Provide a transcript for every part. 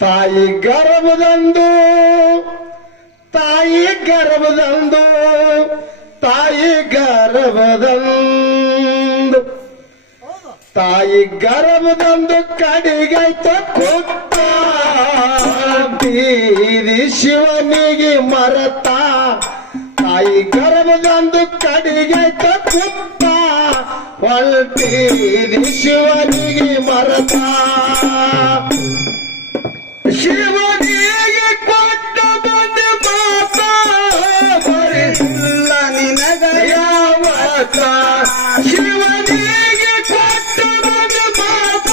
ತಾಯಿ ಗರ್ಭದಂದು ತಾಯಿ ಗರ್ಭದಂದು ತಾಯಿ ಗರ್ಭದಂದು. ತಾಯಿ ಗರ್ಭದಂದು ಕಡಿಗೈತ ಕೊಟ್ಟ ಬೀದಿ ಶಿವನಿಗೆ ಮರತ. ತಾಯಿ ಗರ್ಭದಂದು ಕಡಿಗೈತ ಕುತ್ತ ಹೊಲ್ಟೀದಿ ಶಿವನಿಗೆ ಮರತ. ಶಿವನಿಗೆ ಕೊಟ್ಟ ಬಂದ ಮಾತ ನಿನಗ ಯಾವತ್ತ ಶಿವನಿಗೆ ಕೊಟ್ಟ ಬಂದ ಮಾತ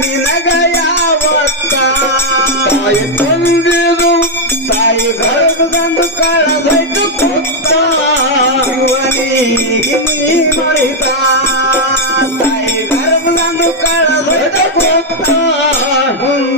ನಿನಗ ಯಾವತ್ತ ತಾಯಿ ತಂದಿದು ತಾಯಿ ಗರ್ಭದಂದು ಶಿವನಿಗೆ ನೀ ಮರಿತ ತಾಯಿ ಗರ್ಭದಂದು ಕುತ್ತ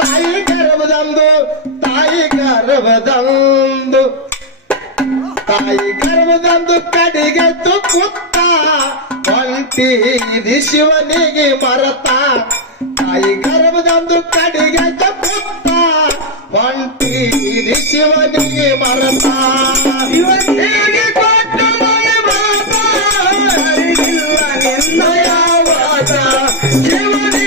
ತಾಯಿ ಗರ್ಭದಂದು ತಾಯಿ ಗರ್ಭದಂದು ತಾಯಿ ಗರ್ಭದಂದು ಕಡೆಗೆ ತುತ್ತ ಒಂಟಿ ಶಿವನಿಗೆ ಮರತ ತಾಯಿ ಗರ್ಭದಂದು ಕಡೆಗೆ ತುತ್ತ ಹೊಂಟಿದಿ ಶಿವನಿಗೆ ಮರತ ಮನೆ ಮಾತ ನಿನ್ನ ಯಾವಾತ. ಶಿವನಿಗೆ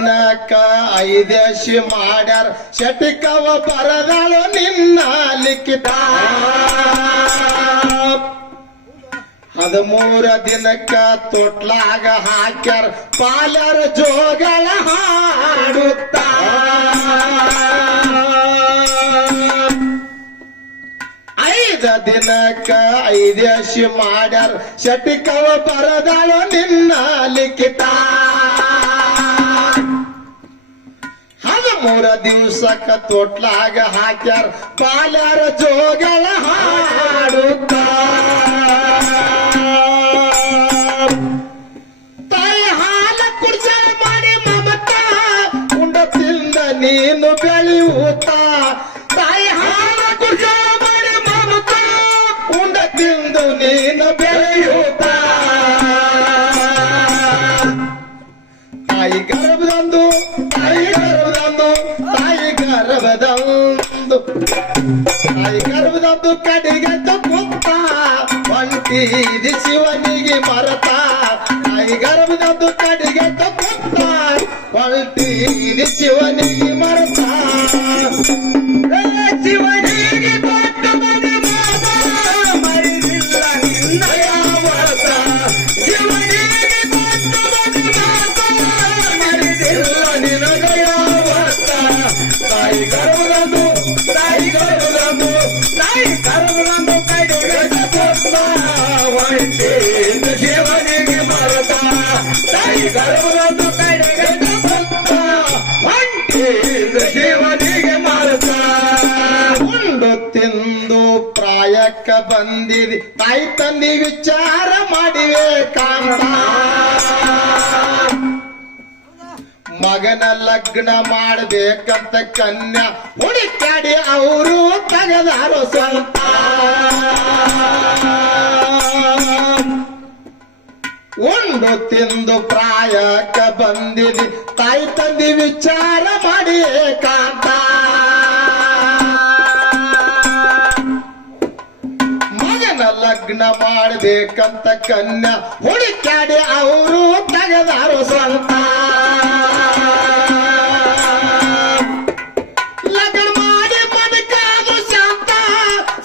ದಿನಕ್ಕ ಐದೇಶಿ ಮಾಡ್ಯಾರ. ಶಟಿಕವ ಬರದಾಳು ನಿನ್ನ ಲಿಖಿತ. ಹದಿಮೂರ ದಿನಕ್ಕ ತೊಟ್ಲಾಗ ಹಾಕ್ಯಾರ. ಪಾಲರ ಜೋಗಳ ಹಾಡುತ್ತ. ಐದ ದಿನಕ್ಕ ಐದೇಶಿ ಮಾಡ್ಯಾರ. ಶಟಿಕವ ಬರದಾಳು ನಿನ್ನ ಲಿಖಿತ. ಹದಿಮೂರ ದಿವಸಕ್ಕ ತೊಟ್ಲಾಗ ಹಾಕ್ಯಾರ. ಪಾಲರ ಜೋಗಳ ಹಾಡುತ್ತ. ಗರ್ಭದಂದು ಕಡೆಗೆ ತಪ್ಪುತ್ತ ಹೊಂಟಿದಿ ಶಿವನಿಗೆ ಮರತ. ತಾಯಿ ಗರ್ಭದಂದು ಕಡೆಗೆ ಬಂದಿದೆ ತಾಯಿ ತಂದಿ ವಿಚಾರ ಮಾಡಿವೆ ಕಾಂತ. ಮಗನ ಲಗ್ನ ಮಾಡಬೇಕಂತ ಕನ್ಯಾ ಹುಡುಕಾಡಿ ಅವರು ತಗದಾರ ಸ್ವಂತ ಉಂಡು ತಿಂದು ಪ್ರಾಯಕ್ಕೆ ಬಂದಿದೆ. ತಾಯಿ ತಂದಿ ವಿಚಾರ ಮಾಡಿ ಕಾಂತ. ಲಗ್ನ ಮಾಡ್ಬೇಕಂತ ಕನ್ಯಾ ಹುಡುಕಾಡಿ ಅವರು ತೆಗೆದಾರು ಸ್ವಂತ. ಲಗ್ನ ಮಾಡಿ ಮನಕಾದು ಶಾಂತ.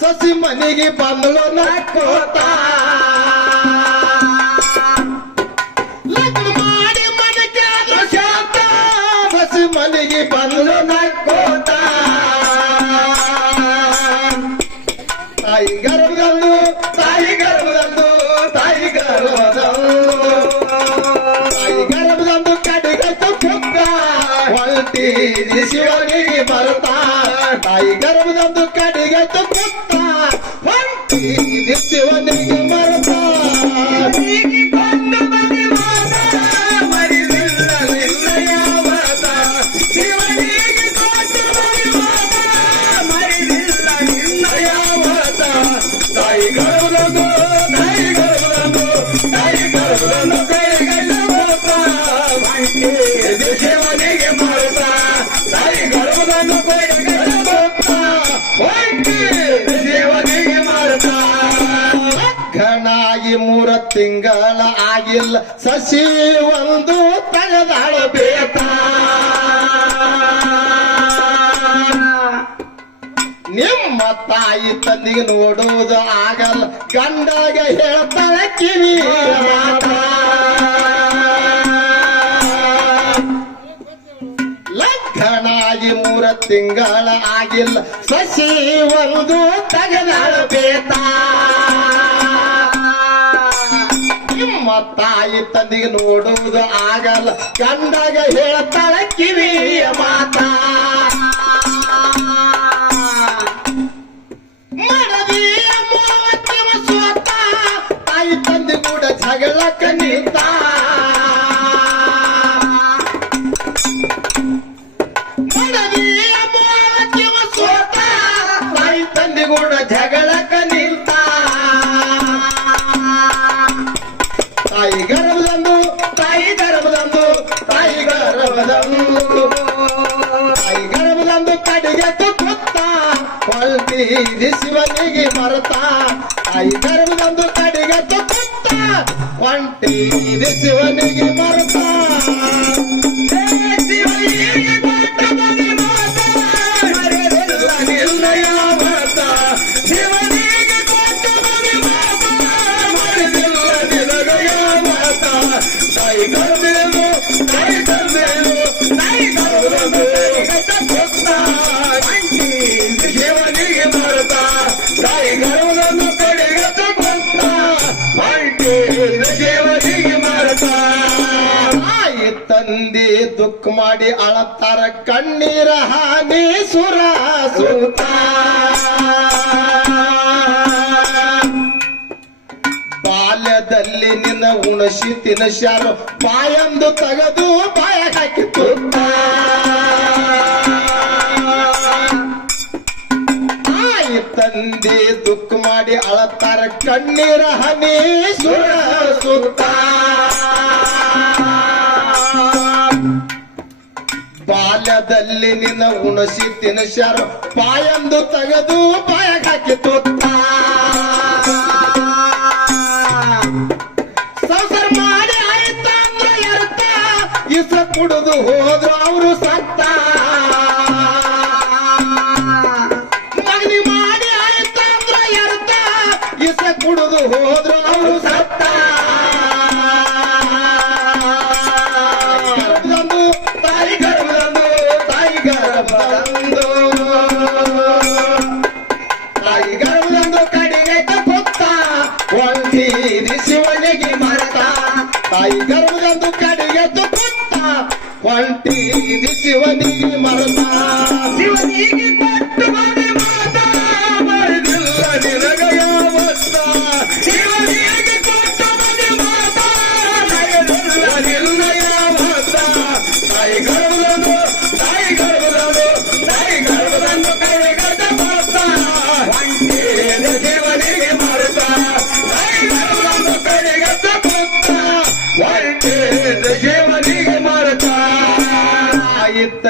ಸಸಿ ಮನೆಗೆ ಬಂದಳು ನಕ್ಕೋತ. ಶಿವನಿಗೆ ಬರುತ್ತಾ? ತಾಯಿ ಗರ್ಭದಂದು ಕಡೆಗೆ ಪುಕ್ಕ ತಿಂಗಳ ಆಗಿಲ್ಲ. ಸಸಿ ಒಂದು ತಗದಾಳ ಬೇತ ನಿಮ್ಮ ತಾಯಿ ತಂದಿಗೆ ನೋಡುವುದು ಆಗಲ್ಲ. ಗಂಡಾಗ ಹೇಳ್ತಾಳೆ, ಕಿವಿ ಲಗ್ನಾಗಿ ಮೂರ ತಿಂಗಳ ಆಗಿಲ್ಲ. ಸಸಿ ಒಂದು ತಗದಾಳ ಬೇತ ತಾಯಿ ತಂದಿಗೆ ನೋಡುವುದು ಆಗಲ್ಲ. ಕಂಡಾಗ ಹೇಳ್ತಾಳೆ ಕಿವಿಯ ಮಾತಾ. ತಾಯಿ ತಂದೆ ಕೂಡ ಜಗಳಕ್ಕ ನಿಂತ ದುಃಖ ಮಾಡಿ ಅಳತ್ತಾರ ಕಣ್ಣೀರ ಹಾನಿ ಸುರ ಸುತ ಬಾಲ್ಯದಲ್ಲಿ ನಿನ್ನ ಉಣಸಿ ತಿನಸ್ಯಾರು, ಬಾಯಂದು ತಗದು ಬಾಯ ಹಾಕಿ ತುತ್ತ ತಂದೆ ದುಃಖ ಮಾಡಿ ಅಳತ್ತಾರ ಕಣ್ಣೀರ ಹನಿ ಸುರ ಸುತ್ತ ಬಾಲ್ಯದಲ್ಲಿ ನಿನ್ನ ಉಣಸಿ ತಿನಸ್ಯಾರು. ಪಾಯಂದು ತೆಗೆದು ಬಾಯ ಹಾಕಿ ತೋತ್ತ. ಸಂಸಾರ ಮಾಡಿ ಆಯ್ತ ಅಂದ್ರೆ ಎರ್ತ ಇಸ ಕುಡಿದು ಹೋದ್ರು ಅವರು ಸತ್ತ. ತಾಯಿ ಗರ್ಭದಂದು ತಾಯಿ ಗರ್ಭದಂದು ಕಡೆಗೆ ಕೊತ್ತ ಒಂದಿರಿ ಶಿವನಿಗೆ ಮರತ. ತಾಯಿ ಗರ್ಭದಂದು ಕಡೆಗೆ ಕೊತ್ತ ಶಿವನಿಗೆ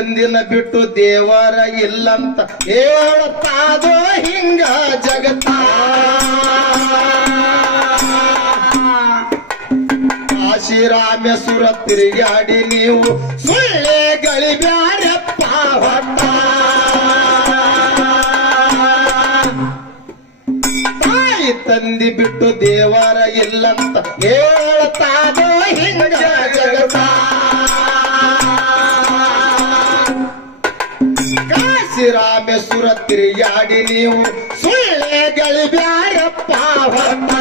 ಚಂದಿನ ಬಿಟ್ಟು ದೇವರ ಇಲ್ಲಂತ ಹೇಳುತ್ತಾದೋ ಹಿಂಗ ಜಗತ್ತ. ಕಾಶಿರಾಮೇಶ್ವರ ತಿರುಗಾಡಿ ನೀವು ಸುಳ್ಳೆ ಗಳಿಬ್ಯಾರಪ್ಪ ಹೊಟ್ಟ. ತಾಯಿ ತಂದಿ ಬಿಟ್ಟು ದೇವರ ಇಲ್ಲಂತ ಹೇಳುತ್ತಾ ತಿರುಗಾಡಿ ನೀವು ಸುಳ್ಳೆ ಗಳಿಬ್ಯಾರಪ್ಪ ಹೊತ್ತ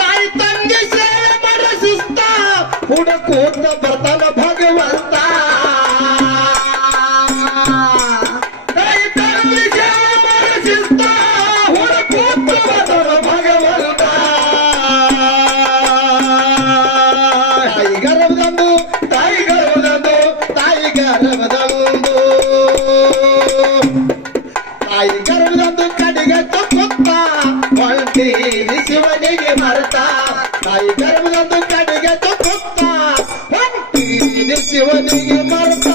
ತಾಯಿ ತಂದೆ ಸೇವೆ ಮಾಡೋ ಶಿಸ್ತ ಹುಡುಕೂತ ಬರ್ತಾನ ಭಗವಂತ. ಶಿವನಿಗೆ ಮರ್ತ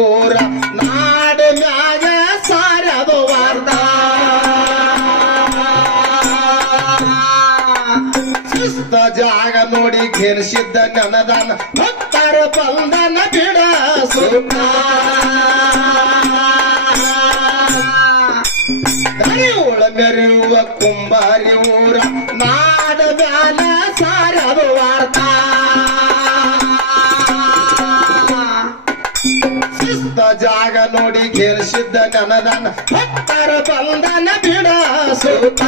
ಊರ ನಾಡ ಮ್ಯಾಗ ಸಾರದು ವಾರ್ದ ಶಿಸ್ತ ಜಾಗ ನೋಡಿ ಘೇರಿಸಿದ್ದ ನನದನ ಭಕ್ತರ ಬಂಧನ ಬಿಡ ಸುತ್ತ. ನೋಡಿ ಕನದನ ಭಕ್ತರ ಬಂಧನ ಬಿಡ ಸುತ್ತ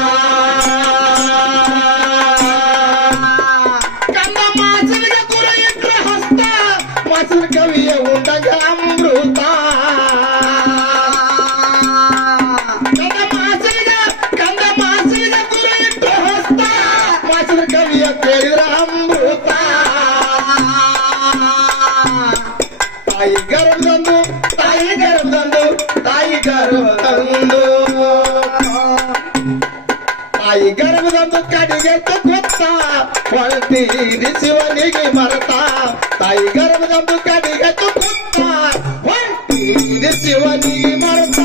ತಾಯಿ ಗರ್ಭದಂದು ಕಡೆಗೆ ಗೊತ್ತ ಹೊಳ್ತೀರಿ ಮರತ ತಾಯಿ ಗರ್ಭದಂದು ಕಡೆಗೆ ಗೊತ್ತ ಹೊಳ್ತೀರಿ ಶಿವನಿಗೆ ಮರತ.